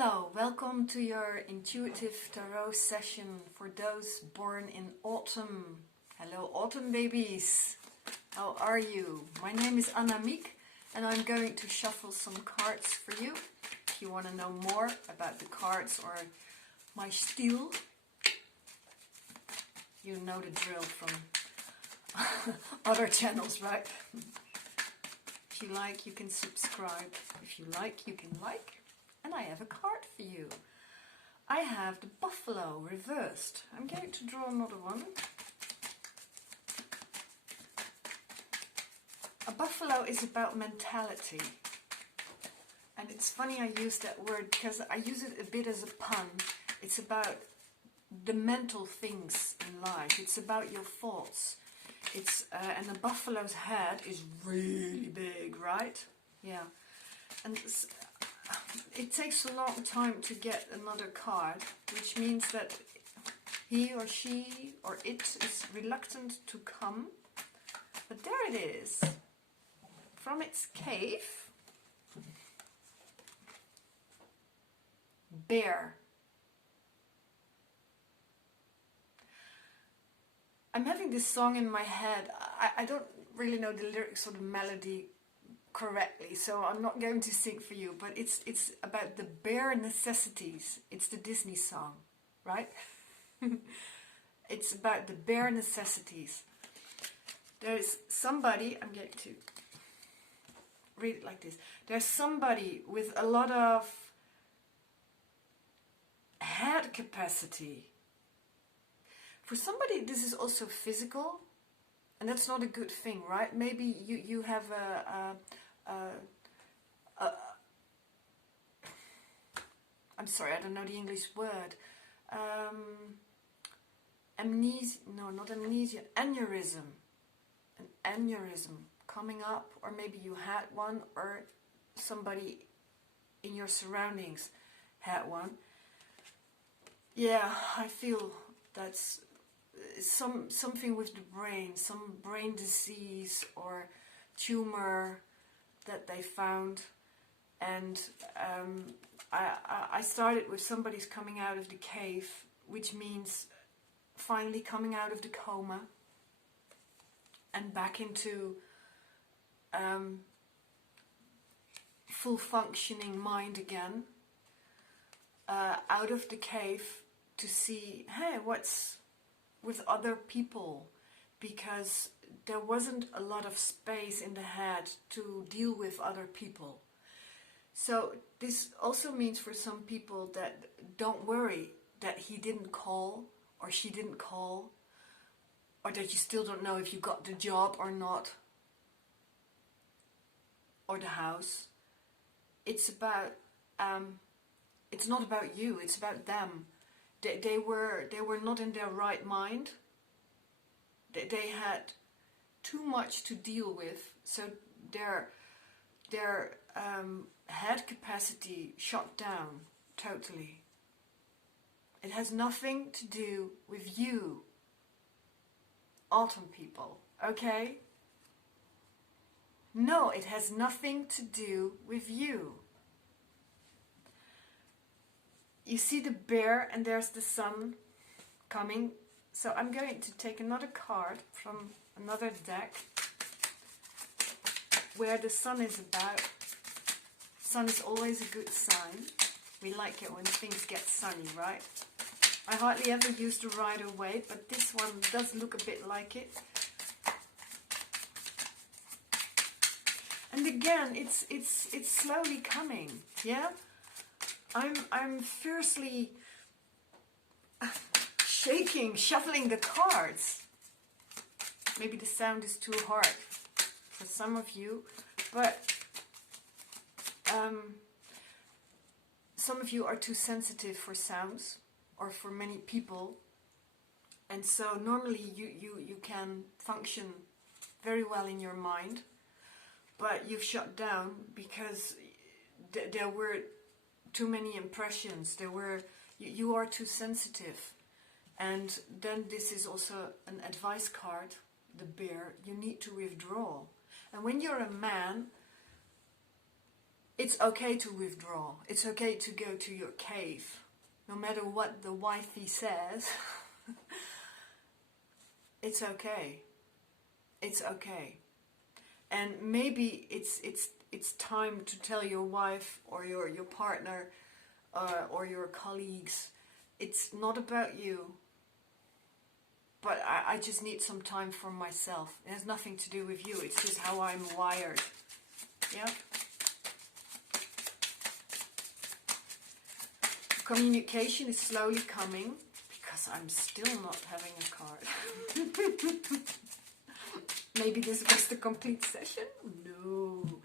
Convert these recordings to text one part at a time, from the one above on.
Hello, welcome to your intuitive tarot session for those born in autumn. Hello autumn babies, how are you? My name is Annemiek and I'm going to shuffle some cards for you. If you want to know more about the cards or my style, you know the drill from other channels, right? If you like, you can subscribe. If you like, you can like. And I have a card for you. I have the buffalo reversed. I'm going to draw another one. A buffalo is about mentality. And it's funny I use that word because I use it a bit as a pun. It's about the mental things in life. It's about your thoughts. It's and a buffalo's head is really big, right? Yeah. And it takes a long time to get another card, which means that he or she or it is reluctant to come. But there it is. From its cave. Bear. I'm having this song in my head. I don't really know the lyrics or the melody correctly, so I'm not going to sing for you, but it's about the bare necessities. It's the Disney song, right? It's about the bare necessities. There's somebody, I'm going to read it like this. There's somebody with a lot of head capacity. For somebody, this is also physical, and that's not a good thing, right? Maybe you have I'm sorry, I don't know the English word. Amnesia, no, not amnesia, aneurysm. An aneurysm coming up, or maybe you had one, or somebody in your surroundings had one. Yeah, I feel that's something with the brain, some brain disease or tumor that they found. And I started with somebody's coming out of the cave, which means finally coming out of the coma and back into full functioning mind again, out of the cave to see, hey, what's with other people, because there wasn't a lot of space in the head to deal with other people. So this also means for some people that don't worry that he didn't call or she didn't call, or that you still don't know if you got the job or not, or the house. It's about it's not about you, it's about them. They were not in their right mind. They had too much to deal with, so their head capacity shut down totally. It has nothing to do with you, autumn people, okay? No, it has nothing to do with you. You see the bear and there's the sun coming. So I'm going to take another card from another deck where the sun is about. Sun is always a good sign. We like it when things get sunny, right? I hardly ever use the Rider-Waite, but this one does look a bit like it. And again, it's slowly coming, yeah? I'm fiercely shaking, shuffling the cards. Maybe the sound is too hard for some of you, but some of you are too sensitive for sounds, or for many people, and so normally you can function very well in your mind, but you've shut down because there were too many impressions. You are too sensitive. And then this is also an advice card, the bear. You need to withdraw. And when you're a man, it's okay to withdraw. It's okay to go to your cave. No matter what the wifey says, it's okay. It's okay. And maybe it's time to tell your wife or your partner or your colleagues, it's not about you, but I just need some time for myself. It has nothing to do with you. It's just how I'm wired. Yeah. Communication is slowly coming, because I'm still not having a card. Maybe this was the complete session? No.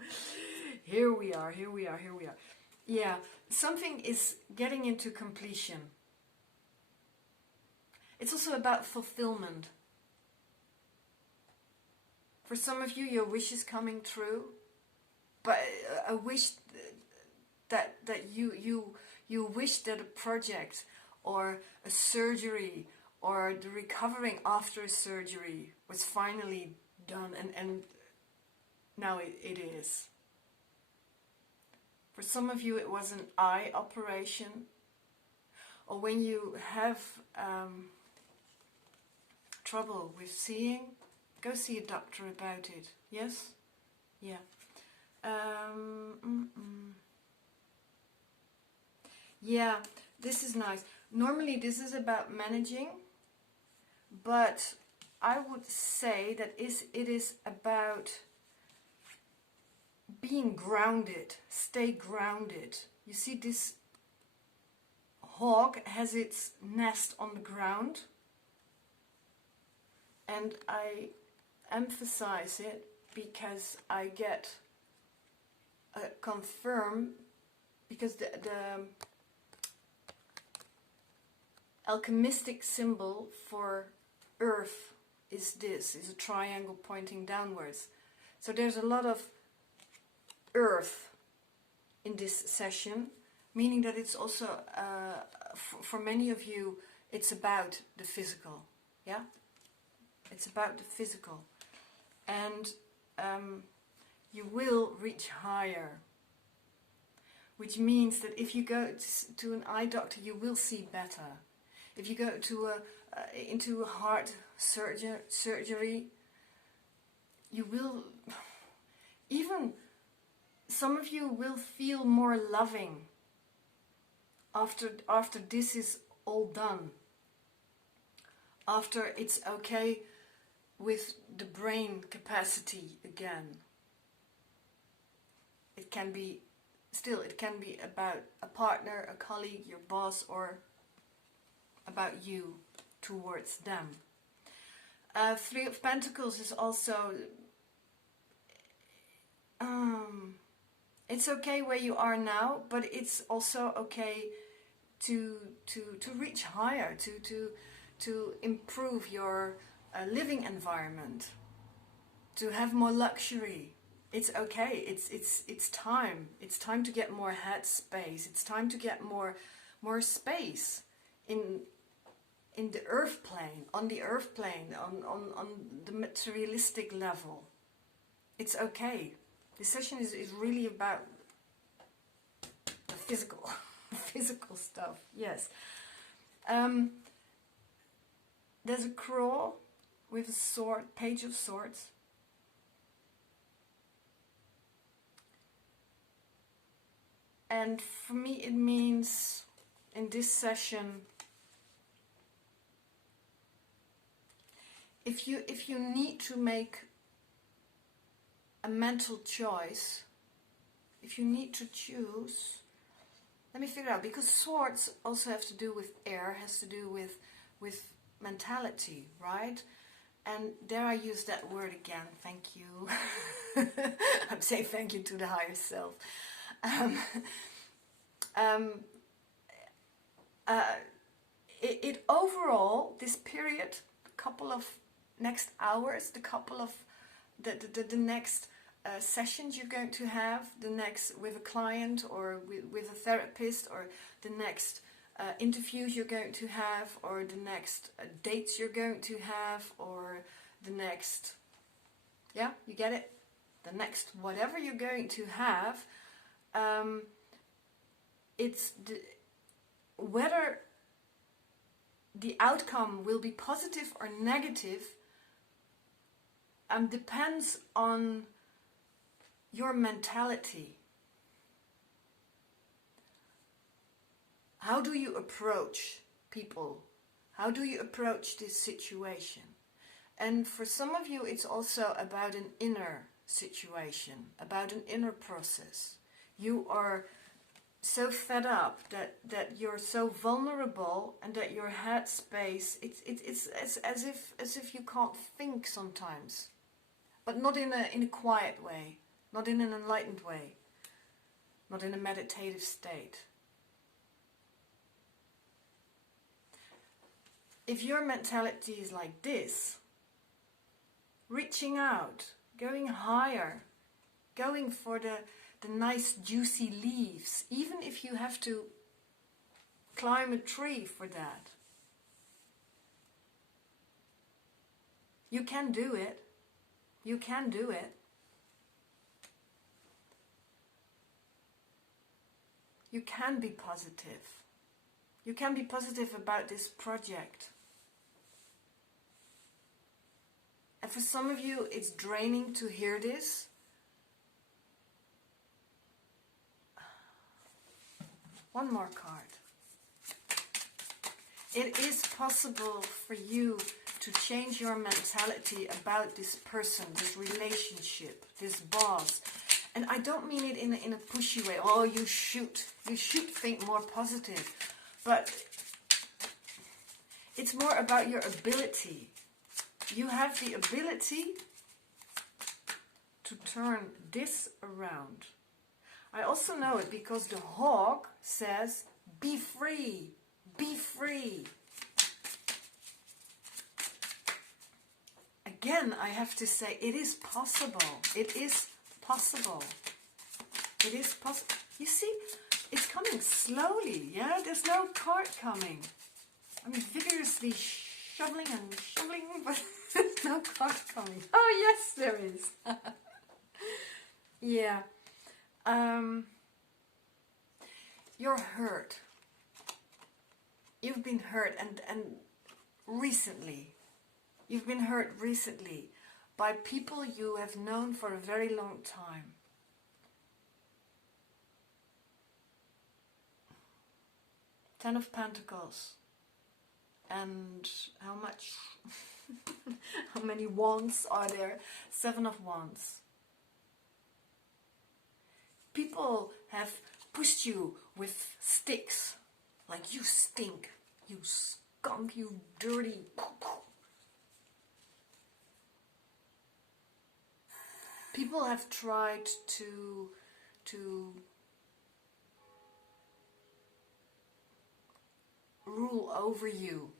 Here we are, here we are, here we are. Yeah, something is getting into completion. It's also about fulfillment. For some of you, your wish is coming true, but a wish that you wish that a project or a surgery or the recovering after a surgery was finally done, and now it is. For some of you, it was an eye operation, or when you have trouble with seeing, go see a doctor about it. Yes? Yeah. Yeah, this is nice. Normally this is about managing, but I would say that it is about being grounded. Stay grounded. You see, this hawk has its nest on the ground, and I emphasize it because I get confirm, because the alchemistic symbol for earth is a triangle pointing downwards. So there's a lot of earth in this session, meaning that it's also, for many of you, it's about the physical. Yeah? It's about the physical. And you will reach higher. Which means that if you go to an eye doctor, you will see better. If you go to into a heart surgery, you will, even some of you will feel more loving after this is all done. After it's okay with the brain capacity again. It can be about a partner, a colleague, your boss, or about you towards them. Three of Pentacles is also, it's okay where you are now, but it's also okay to reach higher, to improve your living environment, to have more luxury. It's okay. It's time. It's time to get more head space. It's time to get more space in the earth plane, on the earth plane, on the materialistic level. It's okay. This session is really about the physical, physical stuff. Yes. There's a crow with a sword, Page of Swords. And for me it means, in this session, if you need to make a mental choice, if you need to choose, let me figure out, because swords also have to do with air, has to do with mentality, right? And there I use that word again, thank you. I'm saying thank you to the higher self. It overall, this period, a couple of next hours, the couple of the next sessions you're going to have, the next with a client or with a therapist, or the next interviews you're going to have, or the next dates you're going to have, or the next, yeah, you get it? The next whatever you're going to have, it's whether the outcome will be positive or negative depends on your mentality. How do you approach people? How do you approach this situation? And for some of you, it's also about an inner situation, about an inner process. You are so fed up that you're so vulnerable, and that your head space, it's as if you can't think sometimes, but not in a quiet way, not in an enlightened way, not in a meditative state. If your mentality is like this, reaching out, going higher, going for the nice juicy leaves, even if you have to climb a tree for that, you can do it. You can do it. You can be positive. You can be positive about this project. And for some of you, it's draining to hear this. One more card. It is possible for you to change your mentality about this person, this relationship, this boss. And I don't mean it in a pushy way. Oh, you should think more positive. But it's more about your ability. You have the ability to turn this around. I also know it because the hawk says, be free, be free. Again, I have to say, it is possible. It is possible. It is possible. You see, it's coming slowly, yeah? There's no card coming. I'm vigorously shoveling, but there's no card coming. Oh, yes, there is. Yeah. You're hurt. You've been hurt, and recently. You've been hurt recently by people you have known for a very long time. Ten of Pentacles. And how much? How many wands are there? Seven of Wands. People have pushed you with sticks. Like, you stink. You skunk. You dirty. People have tried to rule over you.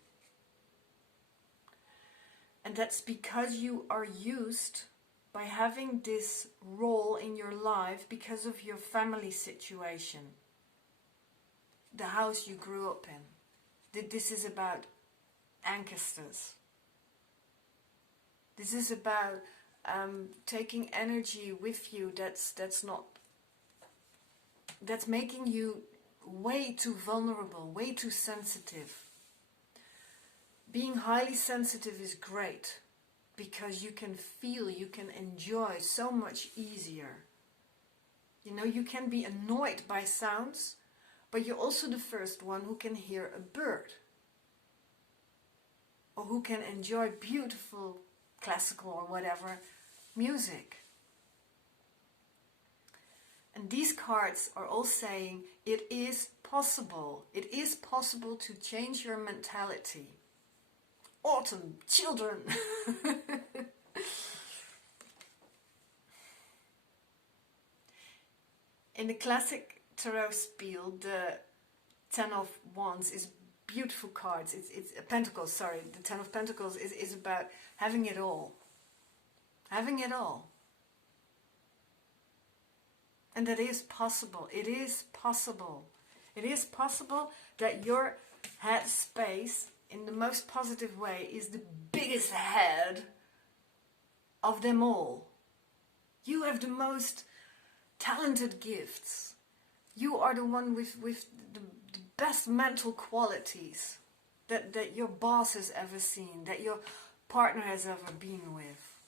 And that's because you are used by having this role in your life because of your family situation. The house you grew up in. This is about ancestors. This is about taking energy with you that's making you way too vulnerable, way too sensitive. Being highly sensitive is great because you can feel, you can enjoy so much easier. You know, you can be annoyed by sounds, but you're also the first one who can hear a bird, or who can enjoy beautiful classical or whatever music. And these cards are all saying it is possible. It is possible to change your mentality. Autumn, children. In the classic tarot spiel, the Ten of Wands is beautiful cards. It's Pentacles, sorry. The Ten of Pentacles is about having it all. Having it all. And that is possible. It is possible. It is possible that your head space, in the most positive way, is the biggest head of them all. You have the most talented gifts. You are the one with the best mental qualities that your boss has ever seen, that your partner has ever been with.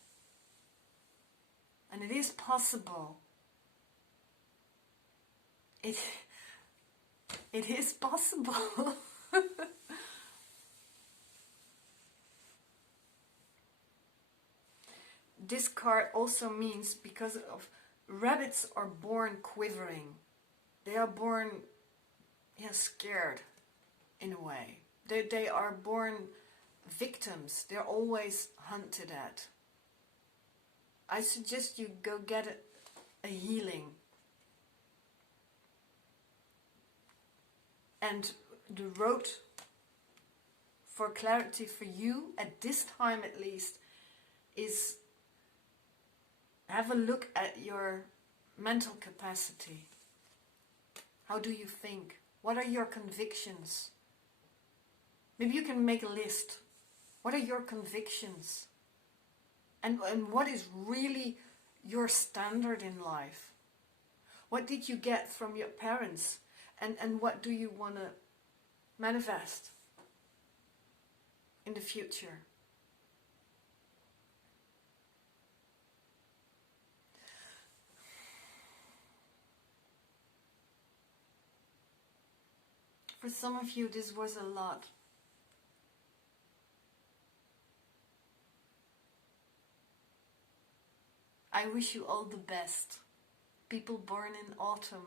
And it is possible. It is possible. This card also means, because of rabbits are born quivering. They are born scared in a way. They are born victims. They're always hunted at. I suggest you go get a healing. And the road for clarity for you, at this time at least, is have a look at your mental capacity. How do you think? What are your convictions? Maybe you can make a list. What are your convictions? And what is really your standard in life? What did you get from your parents? And what do you want to manifest in the future? For some of you, this was a lot. I wish you all the best. People born in autumn,